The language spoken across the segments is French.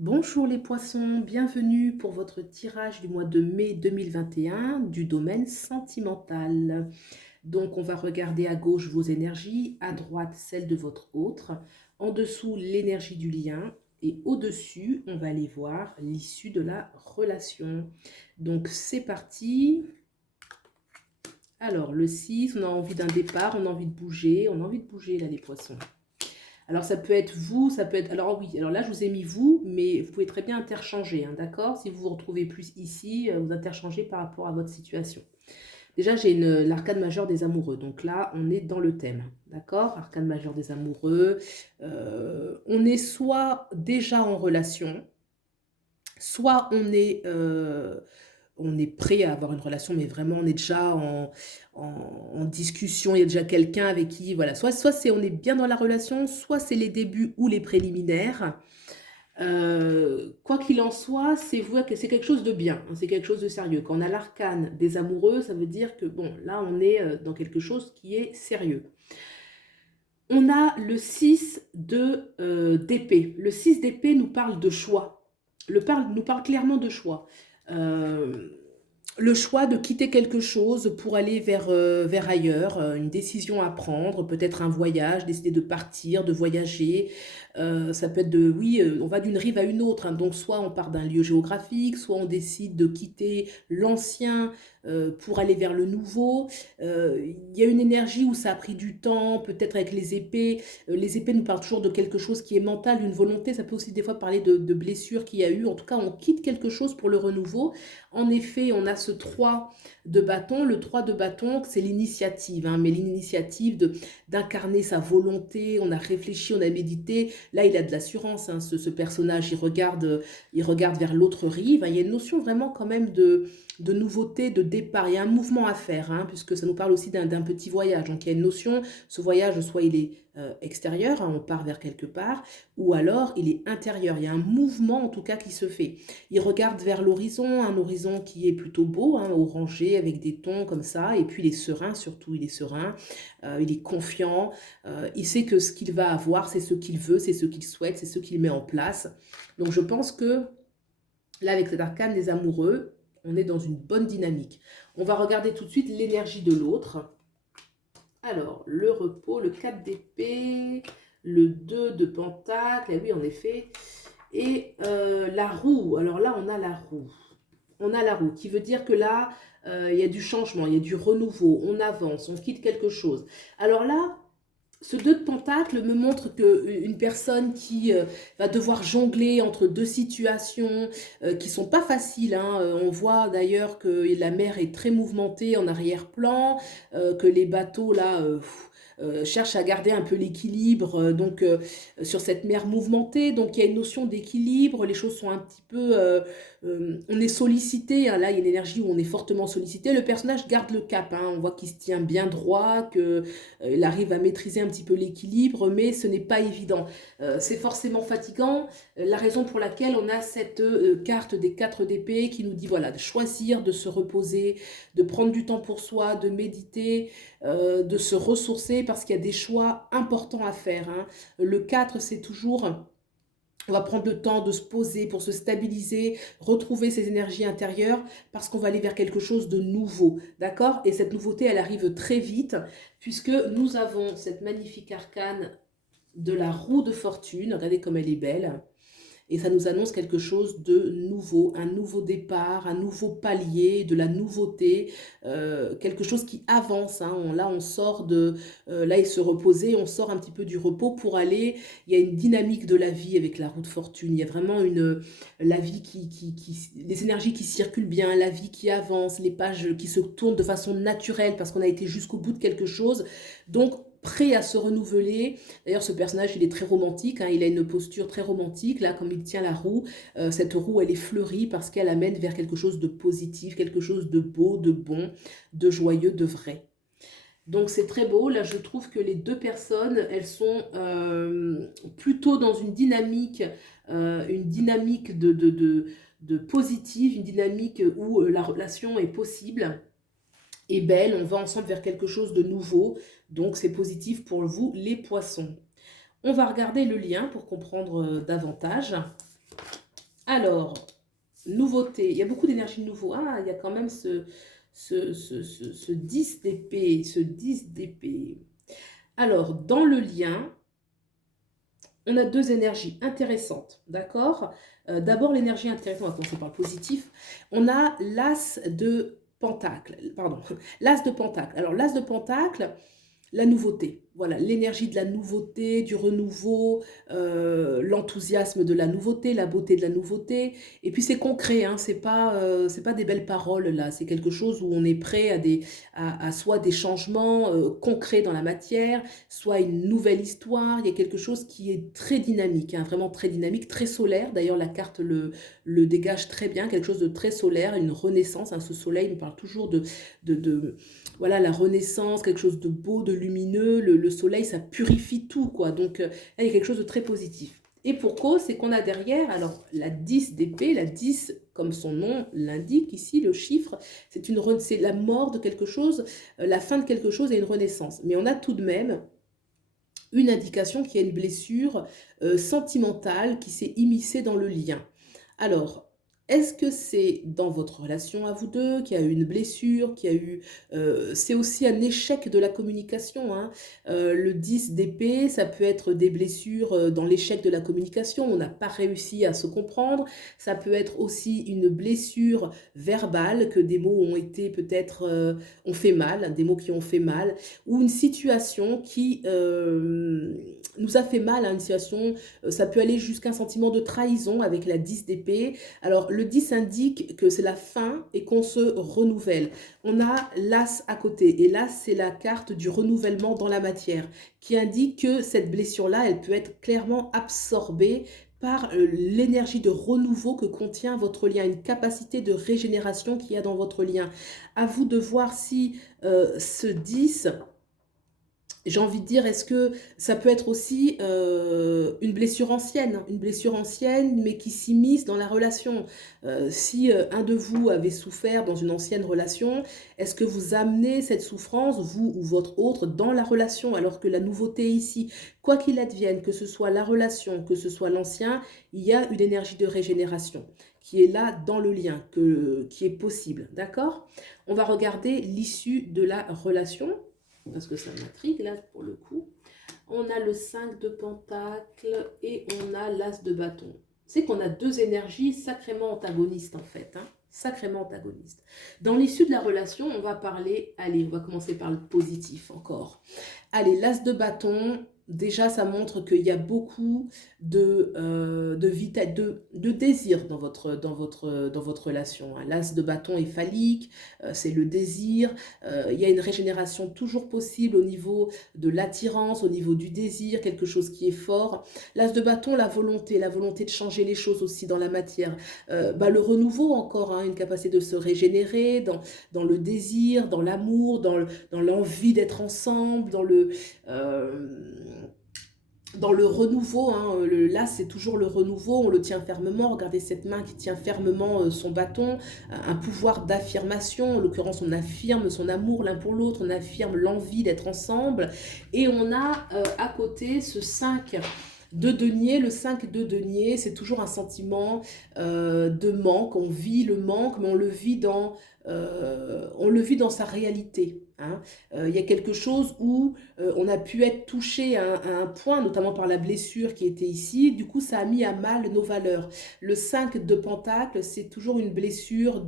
Bonjour les poissons, bienvenue pour votre tirage du mois de mai 2021 du domaine sentimental. Donc on va regarder à gauche vos énergies, à droite celle de votre autre, en dessous l'énergie du lien et au-dessus on va aller voir l'issue de la relation. Donc c'est parti. Alors le 6, on a envie d'un départ, on a envie de bouger, on a envie de bouger là les poissons. Alors ça peut être vous, ça peut être... Alors oui, alors là je vous ai mis vous, mais vous pouvez très bien interchanger, hein, d'accord? Si vous vous retrouvez plus ici, vous interchangez par rapport à votre situation. Déjà j'ai l'arcane majeure des amoureux, donc là on est dans le thème, d'accord? Arcane majeure des amoureux, on est soit déjà en relation, soit on est prêt à avoir une relation, mais vraiment on est déjà en discussion, il y a déjà quelqu'un avec qui, voilà, soit c'est on est bien dans la relation, soit c'est les débuts ou les préliminaires. Quoi qu'il en soit, c'est quelque chose de bien, hein, c'est quelque chose de sérieux. Quand on a l'arcane des amoureux, ça veut dire que bon, là on est dans quelque chose qui est sérieux. On a le 6 d'épée. Le 6 d'épée nous parle de choix. Nous parle clairement de choix. Euh, le choix de quitter quelque chose pour aller vers ailleurs, une décision à prendre, peut-être un voyage, décider de partir, de voyager. Ça peut être oui, on va d'une rive à une autre, hein, donc soit on part d'un lieu géographique, soit on décide de quitter l'ancien pour aller vers le nouveau. Il y a une énergie où ça a pris du temps, peut-être avec les épées. Les épées nous parlent toujours de quelque chose qui est mental, une volonté. Ça peut aussi des fois parler de blessures qu'il y a eu. En tout cas, on quitte quelque chose pour le renouveau. En effet, on a ce 3 de bâton. Le 3 de bâton, c'est l'initiative, hein, mais l'initiative d'incarner sa volonté. On a réfléchi, on a médité. Là, il a de l'assurance, hein, ce personnage. Il regarde vers l'autre rive, hein. Il y a une notion vraiment quand même de nouveauté, de départ. Il y a un mouvement à faire, hein, puisque ça nous parle aussi d'un petit voyage. Donc il y a une notion, ce voyage, soit il est extérieur, hein, on part vers quelque part, ou alors il est intérieur. Il y a un mouvement en tout cas qui se fait. Il regarde vers l'horizon, un horizon qui est plutôt beau, hein, orangé, avec des tons comme ça, et puis il est serein, surtout il est serein, il est confiant, il sait que ce qu'il va avoir, c'est ce qu'il veut, c'est ce qu'il souhaite, c'est ce qu'il met en place. Donc je pense que là, avec cet arcane des amoureux, on est dans une bonne dynamique. On va regarder tout de suite l'énergie de l'autre. Alors, le repos, le 4 d'épée, le 2 de pentacle, et oui, en effet. Et la roue, alors là, on a la roue. On a la roue, qui veut dire que là, il y a du changement, il y a du renouveau, on avance, on quitte quelque chose. Alors là, ce 2 de pentacle me montre qu'une personne qui va devoir jongler entre deux situations qui sont pas faciles, hein. On voit d'ailleurs que la mer est très mouvementée en arrière-plan, que les bateaux là cherchent à garder un peu l'équilibre sur cette mer mouvementée. Donc il y a une notion d'équilibre, les choses sont un petit peu... on est sollicité, hein. Là il y a une énergie où on est fortement sollicité. Le personnage garde le cap, hein. On voit qu'il se tient bien droit, que il arrive à maîtriser un petit peu l'équilibre, mais ce n'est pas évident. C'est forcément fatigant. La raison pour laquelle on a cette carte des 4 d'épée qui nous dit voilà, de choisir, de se reposer, de prendre du temps pour soi, de méditer, de se ressourcer parce qu'il y a des choix importants à faire, hein. Le 4, c'est toujours... On va prendre le temps de se poser pour se stabiliser, retrouver ses énergies intérieures parce qu'on va aller vers quelque chose de nouveau, d'accord? Et cette nouveauté, elle arrive très vite puisque nous avons cette magnifique arcane de la roue de fortune. Regardez comme elle est belle. Et ça nous annonce quelque chose de nouveau, un nouveau départ, un nouveau palier, de la nouveauté, quelque chose qui avance, hein. Là, on sort là, il se reposait, on sort un petit peu du repos pour aller, il y a une dynamique de la vie avec la roue de fortune, il y a vraiment la vie les énergies qui circulent bien, la vie qui avance, les pages qui se tournent de façon naturelle parce qu'on a été jusqu'au bout de quelque chose. Donc, prêt à se renouveler. D'ailleurs, ce personnage, il est très romantique, hein, il a une posture très romantique, là, comme il tient la roue. Cette roue, elle est fleurie parce qu'elle amène vers quelque chose de positif, quelque chose de beau, de bon, de joyeux, de vrai. Donc c'est très beau. Là, je trouve que les deux personnes, elles sont plutôt dans une dynamique de positive, une dynamique où la relation est possible et belle. On va ensemble vers quelque chose de nouveau. Donc c'est positif pour vous, les poissons. On va regarder le lien pour comprendre davantage. Alors, nouveauté, il y a beaucoup d'énergie de nouveau. Ah, il y a quand même ce 10 d'épée, ce 10 d'épée. Alors, dans le lien, on a deux énergies intéressantes, d'accord? D'abord, l'énergie intéressante, on va commencer par le positif. On a l'as de pentacle, pardon, l'as de pentacle. Alors, l'as de pentacle, la nouveauté, voilà, l'énergie de la nouveauté, du renouveau, l'enthousiasme de la nouveauté, la beauté de la nouveauté. Et puis c'est concret, hein, c'est pas des belles paroles là, c'est quelque chose où on est prêt à soit des changements concrets dans la matière, soit une nouvelle histoire. Il y a quelque chose qui est très dynamique, hein, vraiment très dynamique, très solaire. D'ailleurs, la carte le dégage très bien, quelque chose de très solaire, une renaissance, hein. Ce soleil nous parle toujours de voilà, la renaissance, quelque chose de beau, de lumineux. Le soleil, ça purifie tout, quoi. Donc, là, il y a quelque chose de très positif. Et pour cause, c'est qu'on a derrière, alors, la 10 d'épée, la 10, comme son nom l'indique ici, le chiffre, c'est la mort de quelque chose, la fin de quelque chose et une renaissance. Mais on a tout de même une indication qu'il y a une blessure sentimentale qui s'est immiscée dans le lien. Alors, est-ce que c'est dans votre relation à vous deux qu'il y a eu une blessure, qu'il y a eu... c'est aussi un échec de la communication, hein. Le 10 d'épée, ça peut être des blessures dans l'échec de la communication, on n'a pas réussi à se comprendre. Ça peut être aussi une blessure verbale, que des mots ont été peut-être... ont fait mal, des mots qui ont fait mal, ou une situation qui nous a fait mal, hein, une situation, ça peut aller jusqu'à un sentiment de trahison avec la 10 d'épée. Alors, le 10 indique que c'est la fin et qu'on se renouvelle. On a l'as à côté, et l'as, c'est la carte du renouvellement dans la matière, qui indique que cette blessure-là, elle peut être clairement absorbée par l'énergie de renouveau que contient votre lien, une capacité de régénération qu'il y a dans votre lien. À vous de voir si ce 10, j'ai envie de dire, est-ce que ça peut être aussi une blessure ancienne, mais qui s'immisce dans la relation. Si un de vous avait souffert dans une ancienne relation, est-ce que vous amenez cette souffrance, vous ou votre autre, dans la relation, alors que la nouveauté ici, quoi qu'il advienne, que ce soit la relation, que ce soit l'ancien, il y a une énergie de régénération qui est là dans le lien, qui est possible, d'accord? On va regarder l'issue de la relation parce que ça m'intrigue là pour le coup. On a le 5 de pentacle et on a l'as de bâton. C'est qu'on a deux énergies sacrément antagonistes en fait, hein, sacrément antagonistes. Dans l'issue de la relation, on va parler, allez, on va commencer par le positif encore. Allez, l'as de bâton, déjà ça montre qu'il y a beaucoup de désir dans votre relation, hein. L'as de bâton est phallique, c'est le désir, il y a une régénération toujours possible au niveau de l'attirance, au niveau du désir, quelque chose qui est fort. L'as de bâton, la volonté de changer les choses aussi dans la matière. Le renouveau encore, hein, une capacité de se régénérer dans le désir, dans l'amour, dans l'envie d'être ensemble, dans le renouveau, hein. Là c'est toujours le renouveau, on le tient fermement. Regardez cette main qui tient fermement son bâton, un pouvoir d'affirmation. En l'occurrence, on affirme son amour l'un pour l'autre, on affirme l'envie d'être ensemble. Et on a à côté ce 5 de denier. Le 5 de denier, c'est toujours un sentiment de manque. On vit le manque, mais on le vit dans sa réalité, hein. Il y a quelque chose où on a pu être touché à un point, notamment par la blessure qui était ici. Du coup, ça a mis à mal nos valeurs. Le 5 de pentacle, c'est toujours une blessure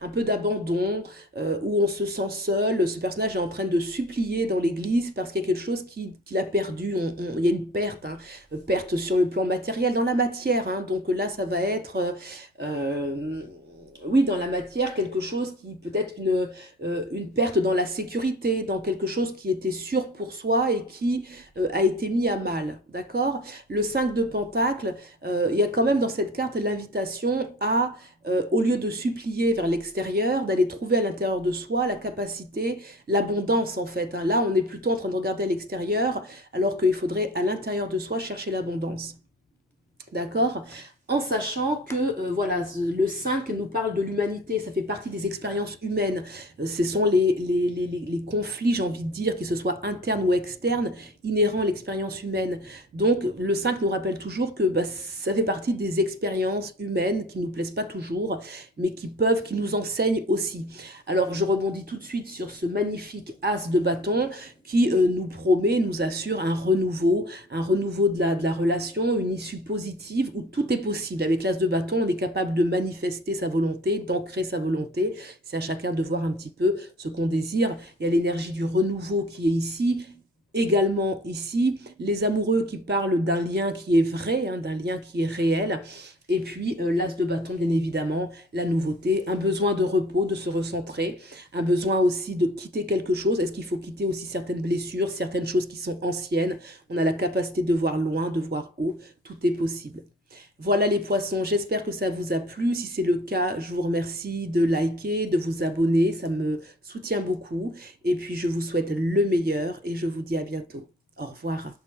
un peu d'abandon, où on se sent seul. Ce personnage est en train de supplier dans l'église parce qu'il y a quelque chose qu'il a perdu. Il y a une perte, hein, perte sur le plan matériel, dans la matière, hein. Donc là, ça va être... euh, oui, dans la matière, quelque chose qui peut être une perte dans la sécurité, dans quelque chose qui était sûr pour soi et qui a été mis à mal, d'accord? Le 5 de Pentacle, il y a quand même dans cette carte l'invitation à, au lieu de supplier vers l'extérieur, d'aller trouver à l'intérieur de soi la capacité, l'abondance en fait, hein. Là, on est plutôt en train de regarder à l'extérieur, alors qu'il faudrait à l'intérieur de soi chercher l'abondance. D'accord? en sachant que voilà, le 5 nous parle de l'humanité, ça fait partie des expériences humaines. Ce sont les conflits, j'ai envie de dire, qu'ils se soient internes ou externes, inhérents à l'expérience humaine. Donc le 5 nous rappelle toujours que bah, ça fait partie des expériences humaines qui ne nous plaisent pas toujours, mais qui nous enseignent aussi. Alors je rebondis tout de suite sur ce magnifique as de bâton qui nous promet, nous assure un renouveau de la relation, une issue positive où tout est possible. Avec l'as de bâton, on est capable de manifester sa volonté, d'ancrer sa volonté. C'est à chacun de voir un petit peu ce qu'on désire. Il y a l'énergie du renouveau qui est ici, également ici, les amoureux qui parlent d'un lien qui est vrai, hein, d'un lien qui est réel, et puis l'as de bâton, bien évidemment, la nouveauté, un besoin de repos, de se recentrer, un besoin aussi de quitter quelque chose. Est-ce qu'il faut quitter aussi certaines blessures, certaines choses qui sont anciennes? On a la capacité de voir loin, de voir haut, tout est possible. Voilà les poissons, j'espère que ça vous a plu. Si c'est le cas, je vous remercie de liker, de vous abonner, ça me soutient beaucoup. Et puis je vous souhaite le meilleur et je vous dis à bientôt. Au revoir.